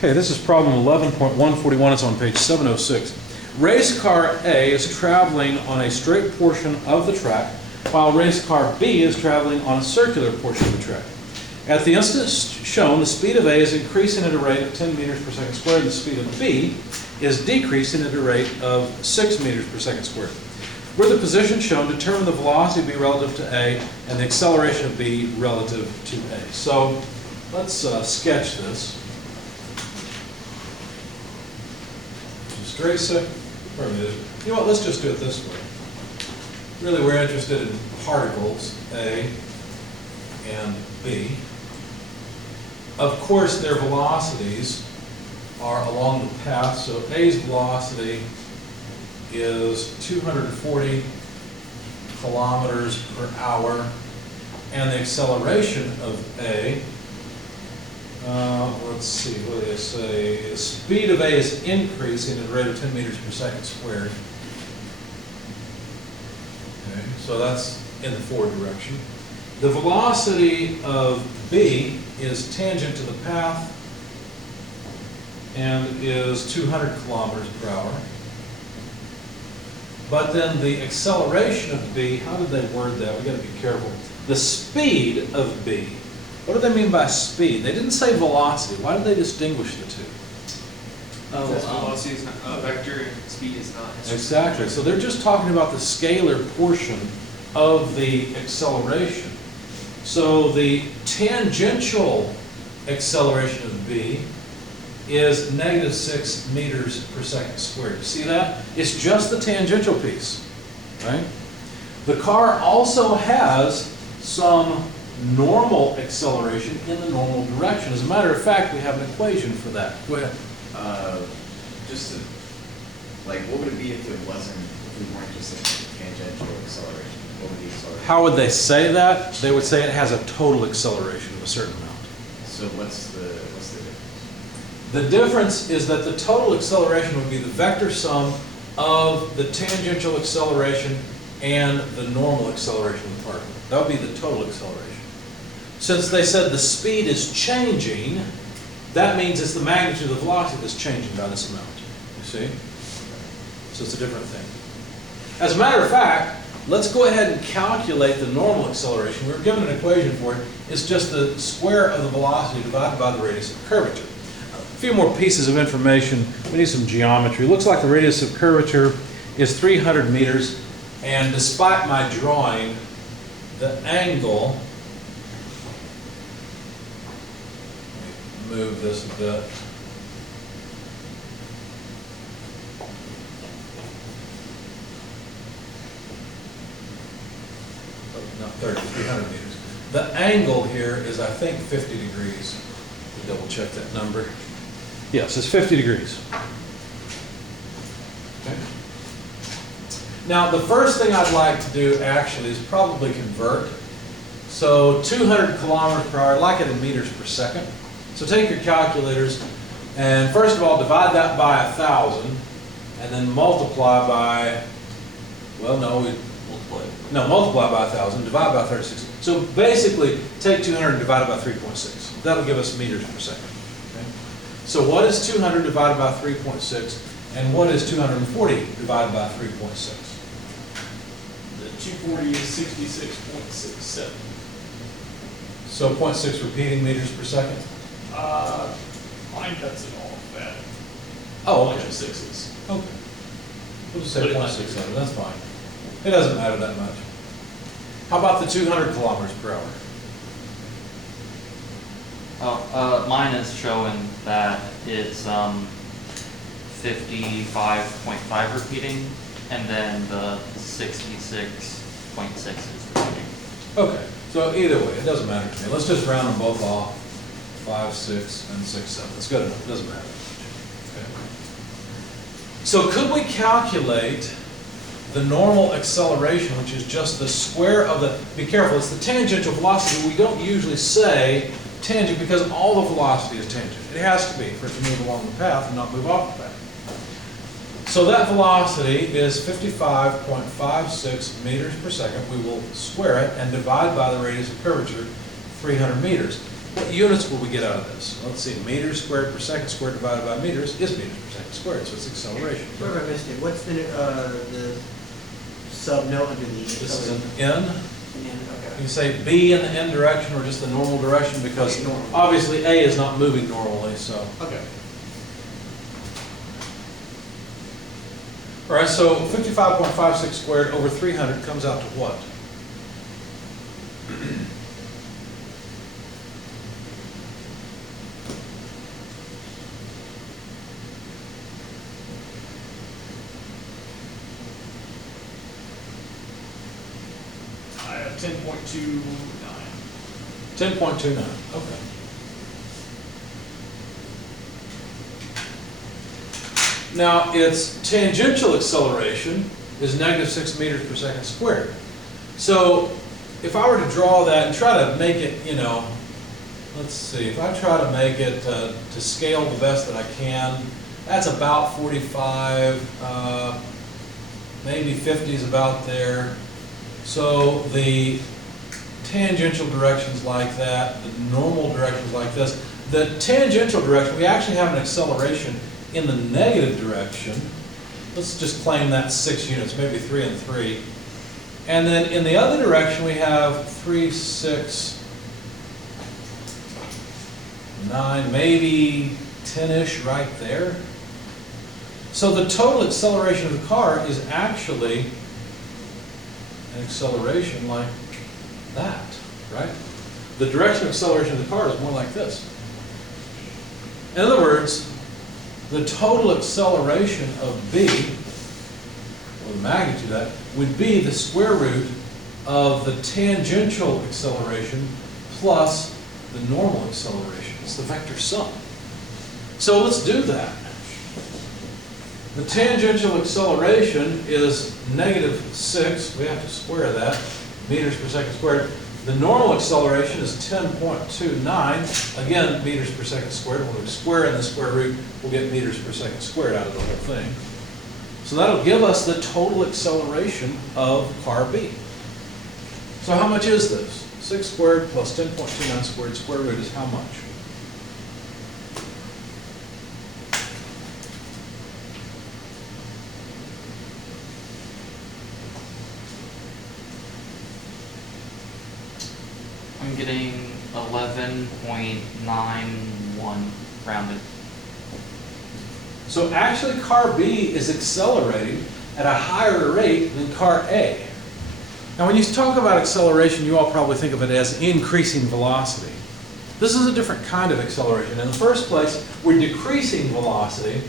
Okay, this is problem 11.141. It's on page 706. Race car A is traveling on a straight portion of the track, while race car B is traveling on a circular portion of the track. At the instant shown, the speed of A is increasing at a rate of 10 meters per second squared, and the speed of B is decreasing at a rate of 6 meters per second squared. With the position shown, determine the velocity of B relative to A and the acceleration of B relative to A. So let's sketch this. Just trace it. You know what, let's just do it this way. Really, we're interested in particles, A and B. Of course, their velocities are along the path, so A's velocity is 240 kilometers per hour, and the acceleration of A, let's see, what do they say? The speed of A is increasing at a rate of 10 meters per second squared. Okay, so that's in the forward direction. The velocity of B is tangent to the path and is 200 kilometers per hour. But then the acceleration of B, how did they word that? We've got to be careful. The speed of B. What do they mean by speed? They didn't say velocity. Why did they distinguish the two? Because velocity is not vector and speed is not. Exactly. So they're just talking about the scalar portion of the acceleration. So the tangential acceleration of B is negative 6 meters per second squared. You see that? It's just the tangential piece, right? The car also has some normal acceleration in the normal direction. As a matter of fact, we have an equation for that. Go ahead. Just to, like, what would it be if it wasn't, if we weren't just a tangential acceleration? What would the acceleration? How would they say that? They would say it has a total acceleration of a certain amount. So what's the difference? The difference is that the total acceleration would be the vector sum of the tangential acceleration and the normal acceleration of the particle. That would be the total acceleration. Since they said the speed is changing, that means it's the magnitude of the velocity that's changing by this amount. You see? So it's a different thing. As a matter of fact, let's go ahead and calculate the normal acceleration. We were given an equation for it. It's just the square of the velocity divided by the radius of curvature. A few more pieces of information. We need some geometry. It looks like the radius of curvature is 300 meters, and despite my drawing, the angle, let me move this a bit. Oh, not 300 meters. The angle here is, I think, 50 degrees. Double check that number. Yes, it's 50 degrees. Okay. Now, the first thing I'd like to do actually is probably convert. So 200 kilometers per hour, I'd like it in meters per second. So take your calculators and first of all divide that by 1,000 and then multiply by, well, multiply by 1,000, divide by 36. So basically, take 200 and divide it by 3.6. That'll give us meters per second. Okay? So what is 200 divided by 3.6, and what is 240 divided by 3.6? The 240 is 66.67. So 0.6 repeating meters per second? Mine cuts it off at Oh, a bunch okay. of sixes. Okay. We'll just say But it might 0.67, that's fine. It doesn't matter that much. How about the 200 kilometers per hour? Mine is showing that it's 55.5 repeating, and then the 66.6 is repeating. Okay, so either way, it doesn't matter to me. Let's just round them both off. 5, 6, and 6, 7. That's good enough. It doesn't matter. Okay. So could we calculate the normal acceleration, which is just the square of the, be careful, it's the tangential velocity. We don't usually say tangent because all the velocity is tangent. It has to be for it to move along the path and not move off the path. So that velocity is 55.56 meters per second. We will square it and divide by the radius of curvature, 300 meters. What units will we get out of this? Let's see, meters squared per second squared divided by meters is meters per second squared, so it's acceleration. Where have I missed it? What's the sub note under the? This is an N. Okay. You say B in the N direction or just the normal direction, because Okay, normal. obviously A is not moving normally, so. Okay. All right, so 55.56 squared over 300 comes out to what? I have 10.29. 10.29, okay. Now, its tangential acceleration is -6 meters per second squared. So, if I were to draw that and try to make it, you know, let's see, if I try to make it to scale the best that I can, that's about 45, maybe 50 is about there. So the tangential directions like that, the normal directions like this. The tangential direction, we actually have an acceleration in the negative direction. Let's just claim that's 6 units, maybe 3 and 3. And then in the other direction, we have 3, 6, 9, maybe 10-ish right there. So the total acceleration of the car is actually an acceleration like that, right? The direction of acceleration of the car is more like this. In other words, the total acceleration of B, or the magnitude of that, would be the square root of the tangential acceleration plus the normal acceleration. It's the vector sum. So let's do that. The tangential acceleration is -6, we have to square that, meters per second squared. The normal acceleration is 10.29, again, meters per second squared. When we square in the square root, we'll get meters per second squared out of the whole thing. So that'll give us the total acceleration of car B. So how much is this? 6 squared plus 10.29 squared, square root is how much? I'm getting 11.91 rounded. So actually car B is accelerating at a higher rate than car A. Now when you talk about acceleration, you all probably think of it as increasing velocity. This is a different kind of acceleration. In the first place, we're decreasing velocity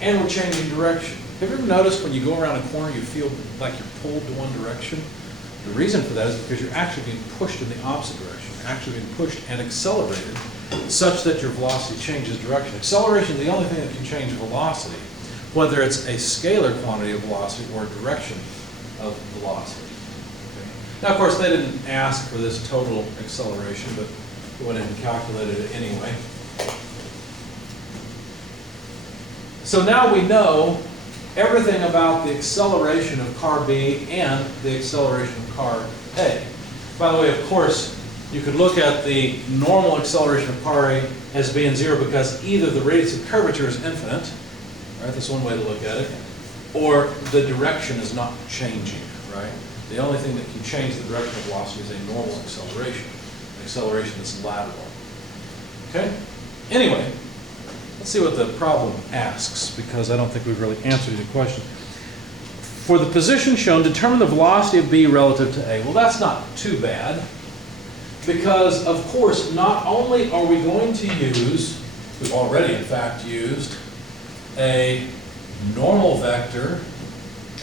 and we're changing direction. Have you ever noticed when you go around a corner you feel like you're pulled to one direction? The reason for that is because you're actually being pushed in the opposite direction. You're actually being pushed and accelerated such that your velocity changes direction. Acceleration is the only thing that can change velocity, whether it's a scalar quantity of velocity or a direction of velocity. Okay. Now, of course, they didn't ask for this total acceleration, but we went ahead and calculated it anyway. So now we know everything about the acceleration of car B and the acceleration of car A. By the way, of course, you could look at the normal acceleration of car A as being 0 because either the radius of curvature is infinite, right? That's one way to look at it, or the direction is not changing, right? The only thing that can change the direction of velocity is a normal acceleration, an acceleration that's lateral. Okay? Anyway, let's see what the problem asks, because I don't think we've really answered the question. For the position shown, determine the velocity of B relative to A. Well, that's not too bad, because, of course, not only are we going to use, we've already, in fact, used a normal vector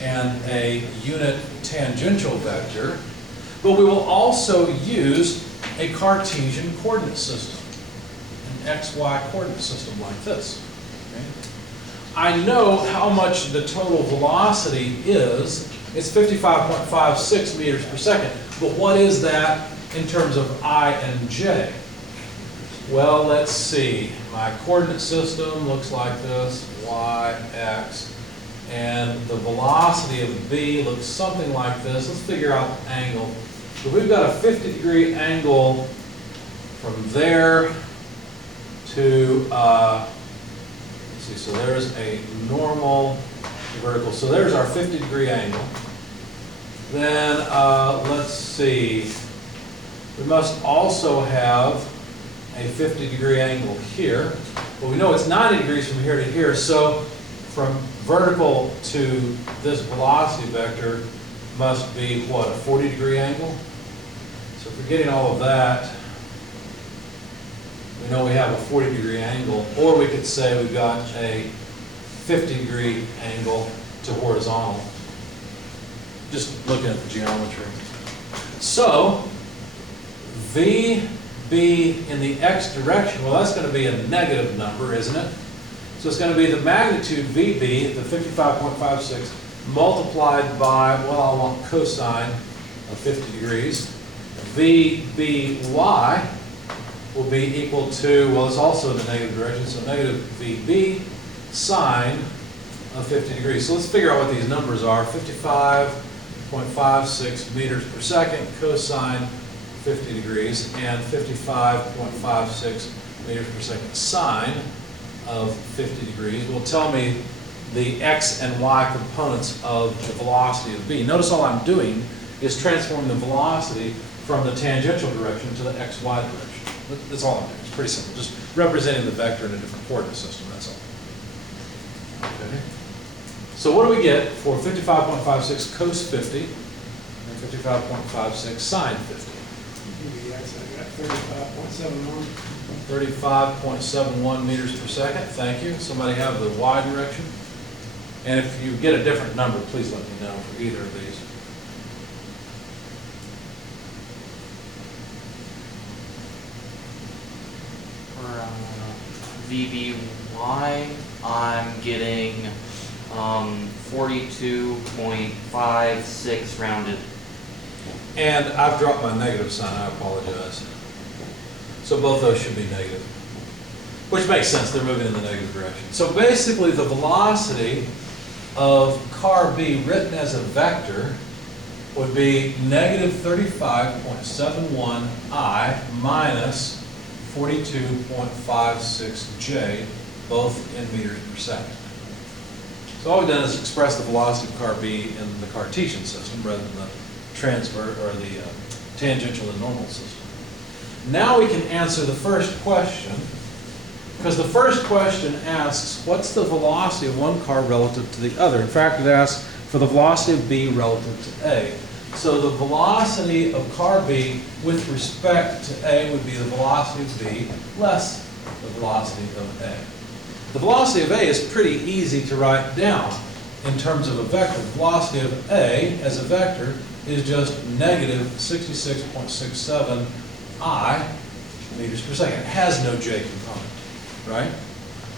and a unit tangential vector, but we will also use a Cartesian coordinate system, an XY coordinate system like this. Okay? I know how much the total velocity is. It's 55.56 meters per second. But what is that in terms of I and J? Well, let's see. My coordinate system looks like this, Y, X, and the velocity of B looks something like this. Let's figure out the angle. So we've got a 50-degree angle from there to, let's see, so there's a normal vertical. So there's our 50-degree angle. Then, let's see, we must also have a 50-degree angle here. Well, we know it's 90 degrees from here to here, so from vertical to this velocity vector must be, what, a 40-degree angle? So if we're getting all of that, we know we have a 40-degree angle, or we could say we've got a 50-degree angle to horizontal, just looking at the geometry. So, VB in the x direction, well, that's going to be a negative number, isn't it? So it's going to be the magnitude VB, the 55.56, multiplied by, well, I want cosine of 50 degrees. VBY will be equal to, well, it's also in the negative direction, so negative VB sine of 50 degrees. So let's figure out what these numbers are. 55.56 meters per second cosine 50 degrees and 55.56 meters per second sine of 50 degrees will tell me the x and y components of the velocity of B. Notice all I'm doing is transforming the velocity from the tangential direction to the xy direction. That's all I'm doing. It's pretty simple. Just representing the vector in a different coordinate system, that's all. Okay. So what do we get for 55.56 cos 50 and 55.56 sine 50? Yes, I got 35.71. 35.71 meters per second. Thank you. Somebody have the y direction? And if you get a different number, please let me know for either of these. For VBY, I'm getting 42.56 rounded. And I've dropped my negative sign, I apologize. So both those should be negative. Which makes sense, they're moving in the negative direction. So basically the velocity of car B written as a vector would be negative 35.71 I minus 42.56 J, both in meters per second. So all we've done is express the velocity of car B in the Cartesian system rather than the the tangential and normal system. Now we can answer the first question, because the first question asks, what's the velocity of one car relative to the other? In fact, it asks for the velocity of B relative to A. So the velocity of car B with respect to A would be the velocity of B less the velocity of A. The velocity of A is pretty easy to write down in terms of a vector. The velocity of A as a vector is just negative 66.67 I meters per second. It has no J component, right?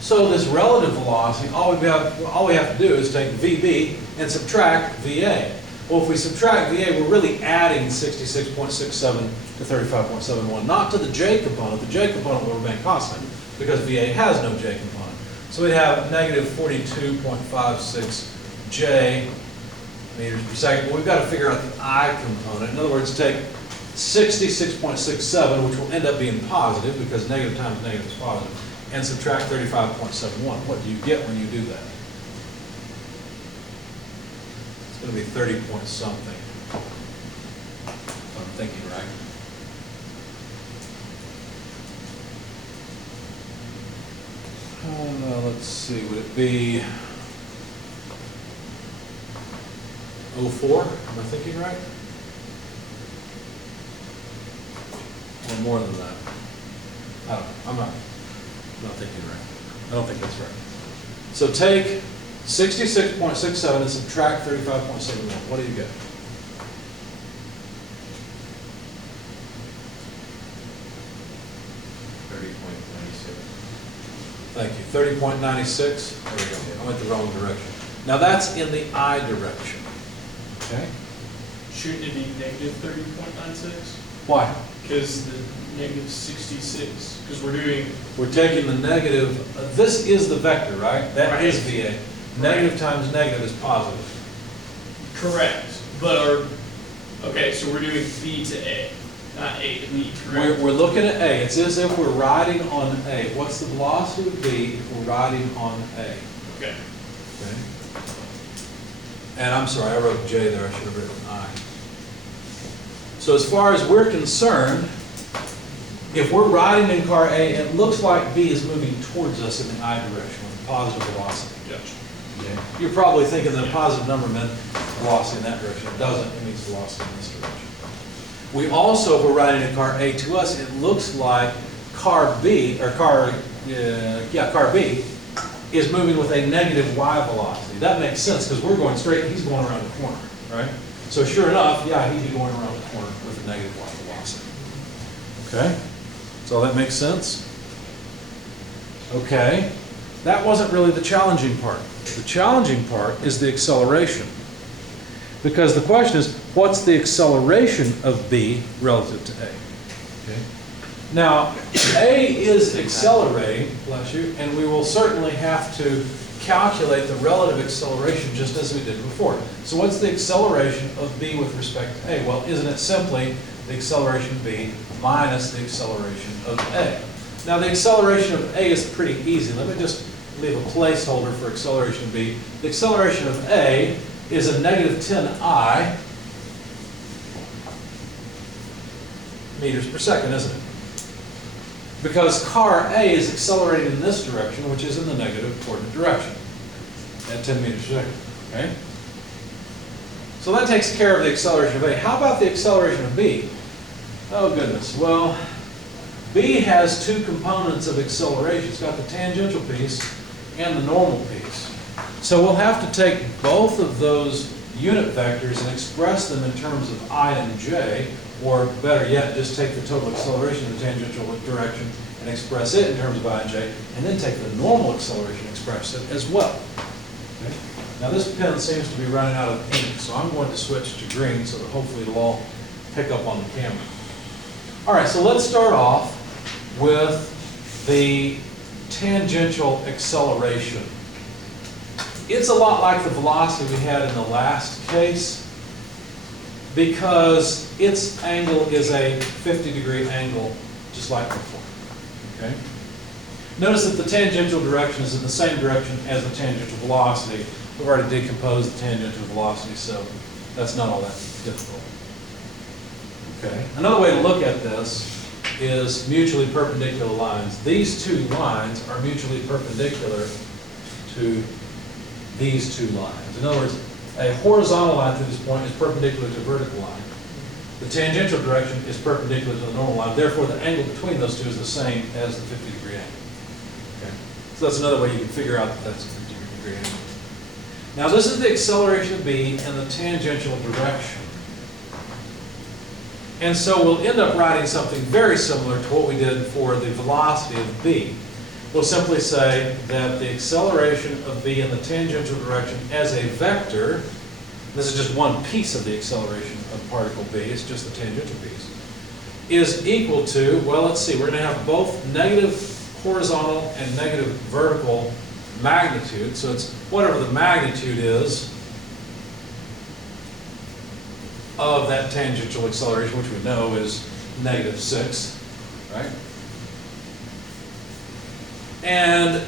So this relative velocity, all we have to do is take VB and subtract VA. Well, if we subtract VA, we're really adding 66.67 to 35.71, not to the J component. The J component will remain constant because VA has no J component. So we have negative 42.56 J meters per second. But we've got to figure out the I component. In other words, take 66.67, which will end up being positive because negative times negative is positive, and subtract 35.71. What do you get when you do that? It's going to be 30 point something. If I'm thinking right. Let's see, would it be 04? Am I thinking right? Or more than that? I don't know. I'm not thinking right. I don't think that's right. So take 66.67 and subtract 35.71. What do you get? Thank you. 30.96. There we go. I went the wrong direction. Now that's in the I direction. Okay? Shouldn't it be negative 30.96? Why? Because the negative 66, because We're taking the negative, this is the vector, right? That Right. is VA. Negative times negative is positive. correct, but okay, so we're doing B to A. Not A to B, We're, correct? we're looking at A. It's as if we're riding on A. What's the velocity of B if we're riding on A? Okay. Okay. And I'm sorry, I wrote J there, I should have written I. So as far as we're concerned, if we're riding in car A, it looks like B is moving towards us in the I direction with positive velocity. Gotcha. Okay. You're probably thinking that a positive number meant velocity in that direction. It doesn't, it means velocity in this direction. We also, if we're riding in car A, to us, it looks like car B, or car B, is moving with a negative Y velocity. That makes sense, because we're going straight, he's going around the corner, right? So sure enough, yeah, he'd be going around the corner with a negative Y velocity. Okay? So that makes sense? Okay. That wasn't really the challenging part. The challenging part is the acceleration. Because the question is, what's the acceleration of B relative to A? Okay. Now, A is accelerating, bless you, and we will certainly have to calculate the relative acceleration just as we did before. So what's the acceleration of B with respect to A? Well, isn't it simply the acceleration of B minus the acceleration of A? Now, the acceleration of A is pretty easy. Let me just leave a placeholder for acceleration of B. The acceleration of A is a negative 10I meters per second, isn't it? Because car A is accelerating in this direction, which is in the negative coordinate direction, at 10 meters per second, okay? So that takes care of the acceleration of A. How about the acceleration of B? Oh goodness, well, B has two components of acceleration. It's got the tangential piece and the normal piece. So we'll have to take both of those unit vectors and express them in terms of I and J, or better yet, just take the total acceleration in the tangential direction and express it in terms of I and J, and then take the normal acceleration and express it as well. Okay? Now this pen seems to be running out of ink, so I'm going to switch to green so that hopefully it'll all pick up on the camera. All right, so let's start off with the tangential acceleration. It's a lot like the velocity we had in the last case, because its angle is a 50-degree angle, just like before. Okay? Notice that the tangential direction is in the same direction as the tangential velocity. We've already decomposed the tangential velocity, so that's not all that difficult. Okay? Another way to look at this is mutually perpendicular lines. These two lines are mutually perpendicular to these two lines. In other words, a horizontal line through this point is perpendicular to a vertical line. The tangential direction is perpendicular to the normal line. Therefore, the angle between those two is the same as the 50-degree angle. Okay? So that's another way you can figure out that that's a 50-degree angle. Now, this is the acceleration of B in the tangential direction. And so we'll end up writing something very similar to what we did for the velocity of B. We'll simply say that the acceleration of B in the tangential direction as a vector, this is just one piece of the acceleration of particle B, it's just the tangential piece, is equal to, well, let's see, we're going to have both negative horizontal and negative vertical magnitude, so it's whatever the magnitude is of that tangential acceleration, which we know is -6, right? And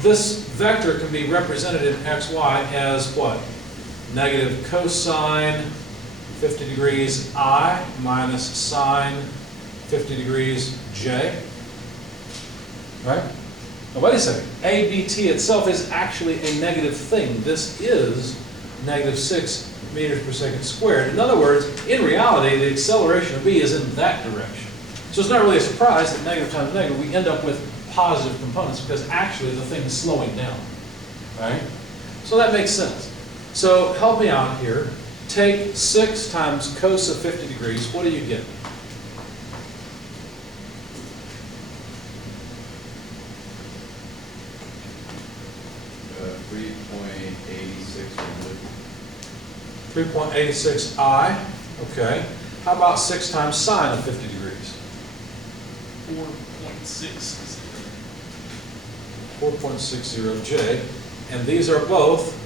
this vector can be represented in xy as what? Negative cosine 50 degrees I minus sine 50 degrees J. Right? Now wait a second. ABT itself is actually a negative thing. This is -6 meters per second squared. In other words, in reality, the acceleration of B is in that direction. So it's not really a surprise that negative times negative, we end up with positive components, because actually the thing is slowing down, right? So that makes sense. So help me out here. Take 6 times cos of 50 degrees. What do you get? Uh, 3.86. 3.86i. Okay. How about 6 times sine of 50 degrees? 4.6. 4.60j. And these are both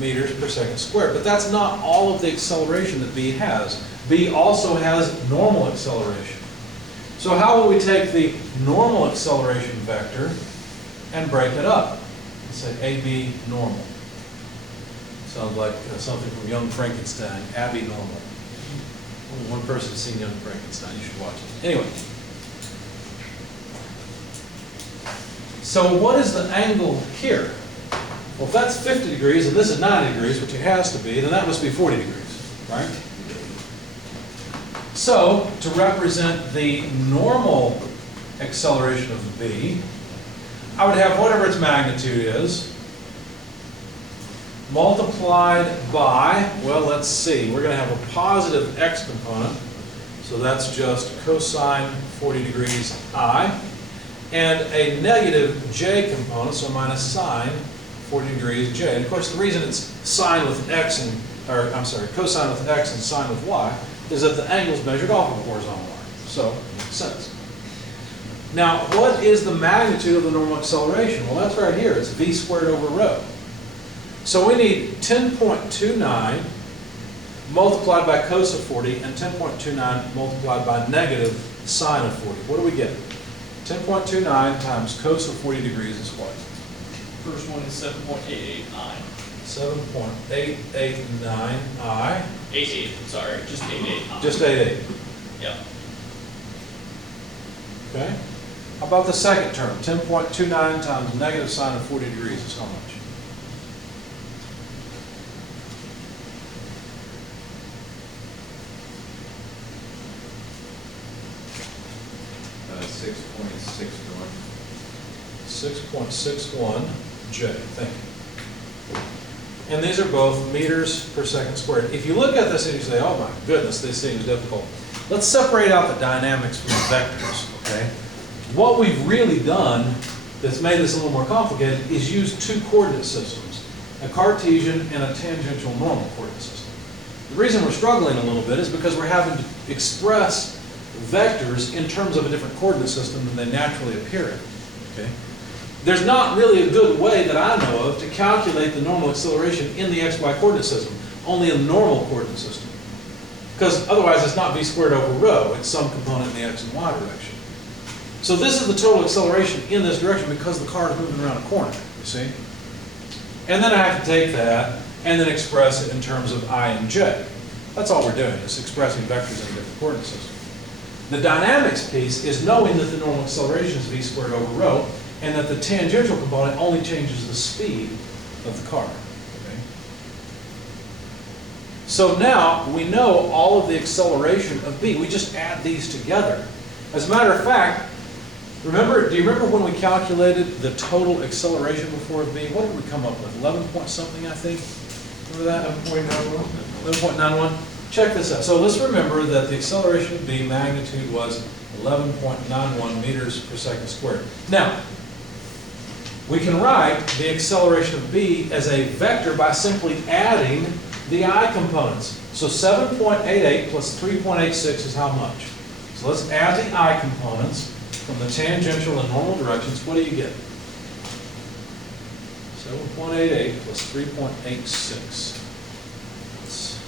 meters per second squared. But that's not all of the acceleration that B has. B also has normal acceleration. So how will we take the normal acceleration vector and break it up? Let's say AB normal. Sounds like something from Young Frankenstein, Abby normal. Only one person has seen Young Frankenstein, you should watch it. Anyway. So what is the angle here? Well, if that's 50 degrees and this is 90 degrees, which it has to be, then that must be 40 degrees, right? So, to represent the normal acceleration of the B, I would have whatever its magnitude is, multiplied by, well, let's see, we're going to have a positive x component, so that's just cosine 40 degrees I, and a negative j component, so minus sine 40 degrees j. And of course, the reason it's sine with x and, or I'm sorry, cosine with x and sine with y, is that the angle is measured off of a horizontal line. So, it makes sense. Now, what is the magnitude of the normal acceleration? Well, that's right here. It's v squared over rho. So we need 10.29 multiplied by cos of 40 and 10.29 multiplied by negative sine of 40. What do we get? 10.29 times cos of 40 degrees is what? First one is 7.889. 7.889 I. 88, sorry, just 889. Just 88. Yep. Okay. How about the second term? 10.29 times negative sine of 40 degrees is how much? Uh, 6.61. 6.61 J. Thank you. And these are both meters per second squared. If you look at this and you say, oh my goodness, this seems difficult. Let's separate out the dynamics from the vectors, okay? What we've really done that's made this a little more complicated is use two coordinate systems, a Cartesian and a tangential normal coordinate system. The reason we're struggling a little bit is because we're having to express vectors in terms of a different coordinate system than they naturally appear in, okay? There's not really a good way that I know of to calculate the normal acceleration in the xy coordinate system, only a normal coordinate system. Because otherwise it's not v squared over rho, it's some component in the x and y direction. So this is the total acceleration in this direction because the car is moving around a corner, you see? And then I have to take that and then express it in terms of I and j. That's all we're doing, is expressing vectors in a different coordinate system. The dynamics piece is knowing that the normal acceleration is v squared over rho, and that the tangential component only changes the speed of the car. Okay? So now we know all of the acceleration of B. We just add these together. As a matter of fact, remember, do you remember when we calculated the total acceleration before B? What did we come up with? 11 point something, I think? Remember that? 11.91. 11.91. Check this out. So let's remember that the acceleration of B magnitude was 11.91 meters per second squared. Now, we can write the acceleration of B as a vector by simply adding the I components. So 7.88 plus 3.86 is how much? So let's add the I components from the tangential and normal directions. What do you get? 7.88 plus 3.86. That's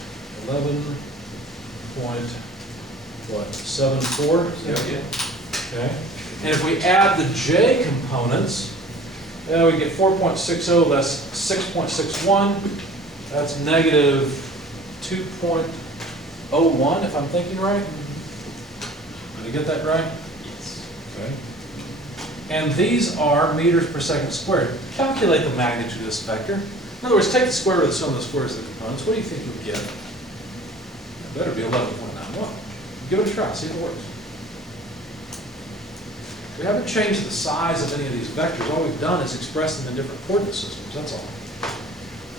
11.74? Okay. And if we add the J components, we get 4.60 less 6.61. That's negative 2.01, if I'm thinking right. Did I get that right? Yes. Okay. And these are meters per second squared. Calculate the magnitude of this vector. In other words, take the square root of the sum of the squares of the components. What do you think you'll get? It better be 11.91. Give it a try, see if it works. We haven't changed the size of any of these vectors. All we've done is express them in different coordinate systems, that's all.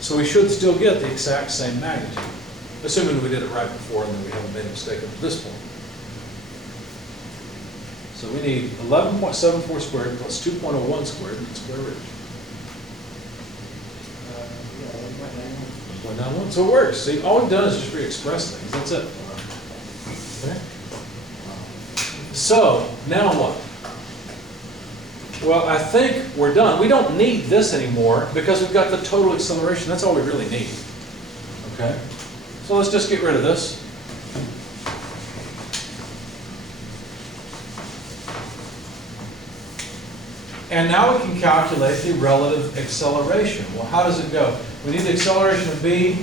So we should still get the exact same magnitude, assuming we did it right before and then we haven't made a mistake up to this point. So we need 11.74 squared plus 2.01 squared and square root. 11.91. So it works. See, all we've done is just re-express things. That's it. Okay. So now what? Well, I think we're done. We don't need this anymore because we've got the total acceleration. That's all we really need. Okay? So let's just get rid of this. And now we can calculate the relative acceleration. Well, how does it go? We need the acceleration of B.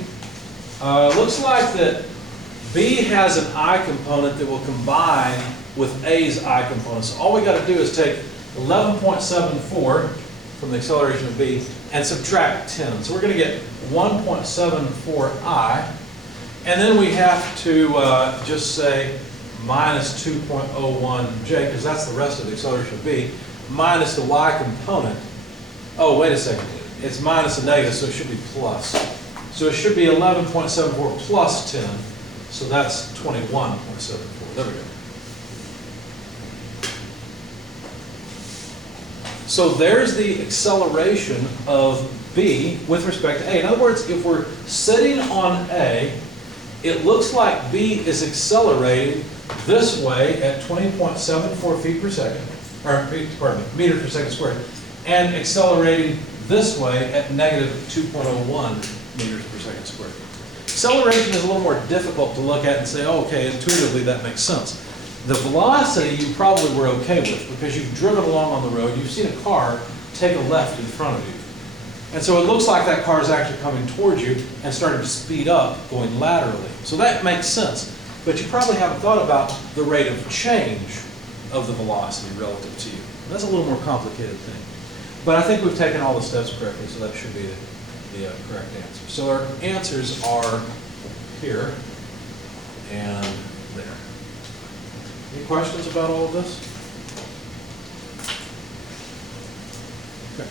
Looks like that B has an I component that will combine with A's I component. So all we got to do is take 11.74 from the acceleration of B and subtract 10. So we're going to get 1.74I. And then we have to just say minus 2.01J, because that's the rest of the acceleration of B, minus the Y component. Oh, wait a second. It's minus a negative, so it should be plus. So it should be 11.74 plus 10. So that's 21.74. There we go. So there's the acceleration of B with respect to A. In other words, if we're sitting on A, it looks like B is accelerating this way at 20.74 feet per second, or pardon me, meters per second squared, and accelerating this way at negative 2.01 meters per second squared. Acceleration is a little more difficult to look at and say, oh, okay, intuitively that makes sense. The velocity you probably were okay with because you've driven along on the road, you've seen a car take a left in front of you. And so it looks like that car is actually coming towards you and starting to speed up, going laterally. So that makes sense. But you probably haven't thought about the rate of change of the velocity relative to you. That's a little more complicated thing. But I think we've taken all the steps correctly, so that should be the correct answer. So our answers are here and there. Any questions about all of this? Okay.